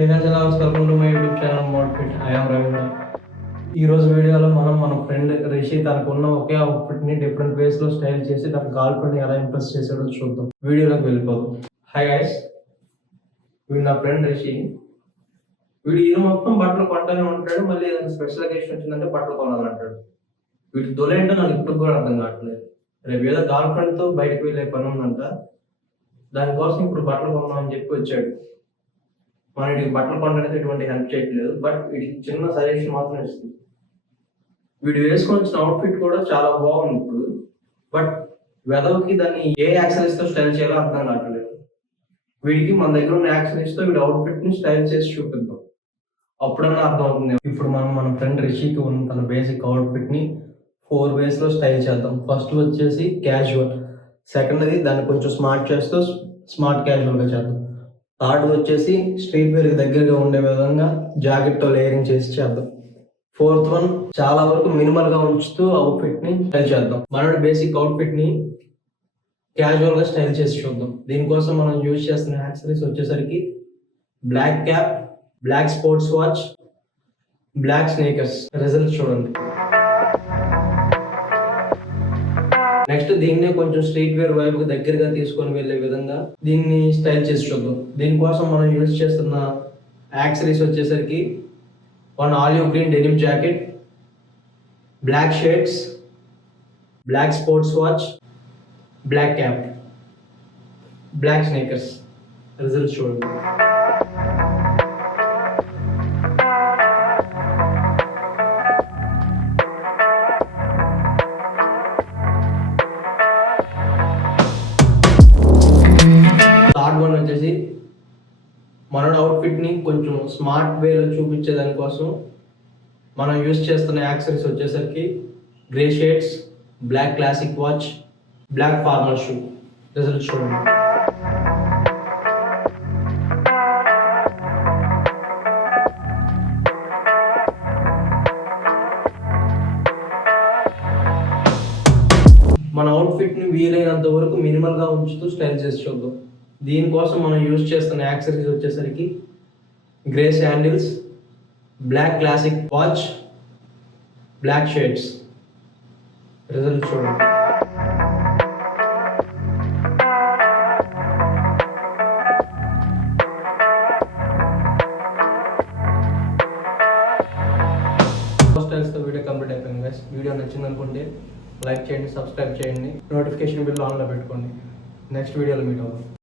Hey guys, welcome to my YouTube channel Modfit. I am Ravindra. ఈ రోజు వీడియోలో మనం మన ఫ్రెండ్ రిషి తనకున్న ఒకే అవుట్ఫిట్ ని డిఫరెంట్ వేస్ లో స్టైల్ చేసి తన గర్ల్ ఫ్రెండ్ ఎలా ఇంప్రెస్ చేసాడో చూద్దాం. వీడియోలోకి వెళ్ళిపోదాం. హాయ్ గైస్, వీడు నా ఫ్రెండ్ రిషి. వీడు ఈ మొత్తం బట్టలు కొంటూనే ఉంటాడు. మళ్ళీ ఏదైనా స్పెషల్ అకేషన్ వచ్చిందంటే బట్టలు కొనాలంటాడు. వీటి దొలేంటో నాకు ఇప్పుడు కూడా అర్థం కావట్లేదు. రేపు ఏదో గర్ల్ ఫ్రెండ్ తో బయటకు వెళ్ళే పని ఉందంట. దానికోసం ఇప్పుడు బట్టలు కొన్నామని చెప్పి వచ్చాడు. మన వీడికి బట్టలు కొనడానికి ఎటువంటి హెల్ప్ చేయట్లేదు, బట్ వీడికి చిన్న సజెషన్ మాత్రం ఇస్తుంది. వీడు వేసుకొని వచ్చిన అవుట్ఫిట్ కూడా చాలా బాగుంది ఇప్పుడు, బట్ వెదవకి దాన్ని ఏ యాక్సరీస్ తో స్టైల్ చేయాలో అర్థం కావట్లేదు. వీడికి మన దగ్గర ఉన్న యాక్సరీస్ తో వీడి అవుట్ఫిట్ ని స్టైల్ చేసి చూపిద్దాం, అప్పుడన్నా అర్థం అవుతుంది. ఇప్పుడు మనం మన ఫ్రెండ్ రిషికి ఉన్న తన బేసిక్ అవుట్ఫిట్ ని 4 ways లో స్టైల్ చేద్దాం. ఫస్ట్ వచ్చేసి క్యాజువల్, సెకండ్ది దాన్ని కొంచెం స్మార్ట్ చేస్తూ స్మార్ట్ క్యాజువల్ గా చేద్దాం. థర్డ్ వచ్చేసి స్ట్రీట్ వేర్ దగ్గరగా ఉండే విధంగా జాకెట్ తో లేయరింగ్ చేసి చేద్దాం. ఫోర్త్ వన్ చాలా వరకు మినిమల్ గా ఉంచుతూ అవుట్ఫిట్ ని స్టైల్ చేద్దాం. మనోడి బేసిక్ అవుట్ఫిట్ ని క్యాజువల్ గా స్టైల్ చేసి చూద్దాం. దీనికోసం మనం యూజ్ చేస్తున్న యాక్సరీస్ వచ్చేసరికి black cap, black sports watch, black sneakers. Result చూడండి. నెక్స్ట్ దీన్నే కొంచెం స్ట్రీట్ వేర్ వైపు దగ్గరగా తీసుకొని వెళ్ళే విధంగా దీన్ని స్టైల్ చేసి చూద్దాం. దీనికోసం మనం యూజ్ చేస్తున్న యాక్సరీస్ వచ్చేసరికి 1 olive green denim jacket, black shirts, black sports watch, black cap, black sneakers. Result చూడండి. థర్డ్ వన్ వచ్చేసి మన అవుట్ఫిట్ ని కొంచెం స్మార్ట్ వేలో చూపించే దానికోసం మనం యూజ్ చేస్తున్న యాక్సరీస్ వచ్చేసరికి grey shades, black classic watch, black formal shoe. Result చూడండి. మన అవుట్ఫిట్ ని వీలైనంత వరకు మినిమల్ గా ఉంచుతూ స్టైల్ చేసి చూద్దాం. దీనికోసం మనం యూజ్ చేస్తున్న యాక్సరీస్ వచ్చేసరికి grey sandals, black classic watch, black shades. Result చూడండి. స్టైల్స్తో వీడియో కంప్లీట్ అయిపోయింది గైస్. వీడియో నచ్చింది అనుకుంటే లైక్ చేయండి, సబ్స్క్రైబ్ చేయండి, నోటిఫికేషన్ బిల్ ఆన్లో పెట్టుకోండి. నెక్స్ట్ వీడియోలో మీట్ అవుతాం.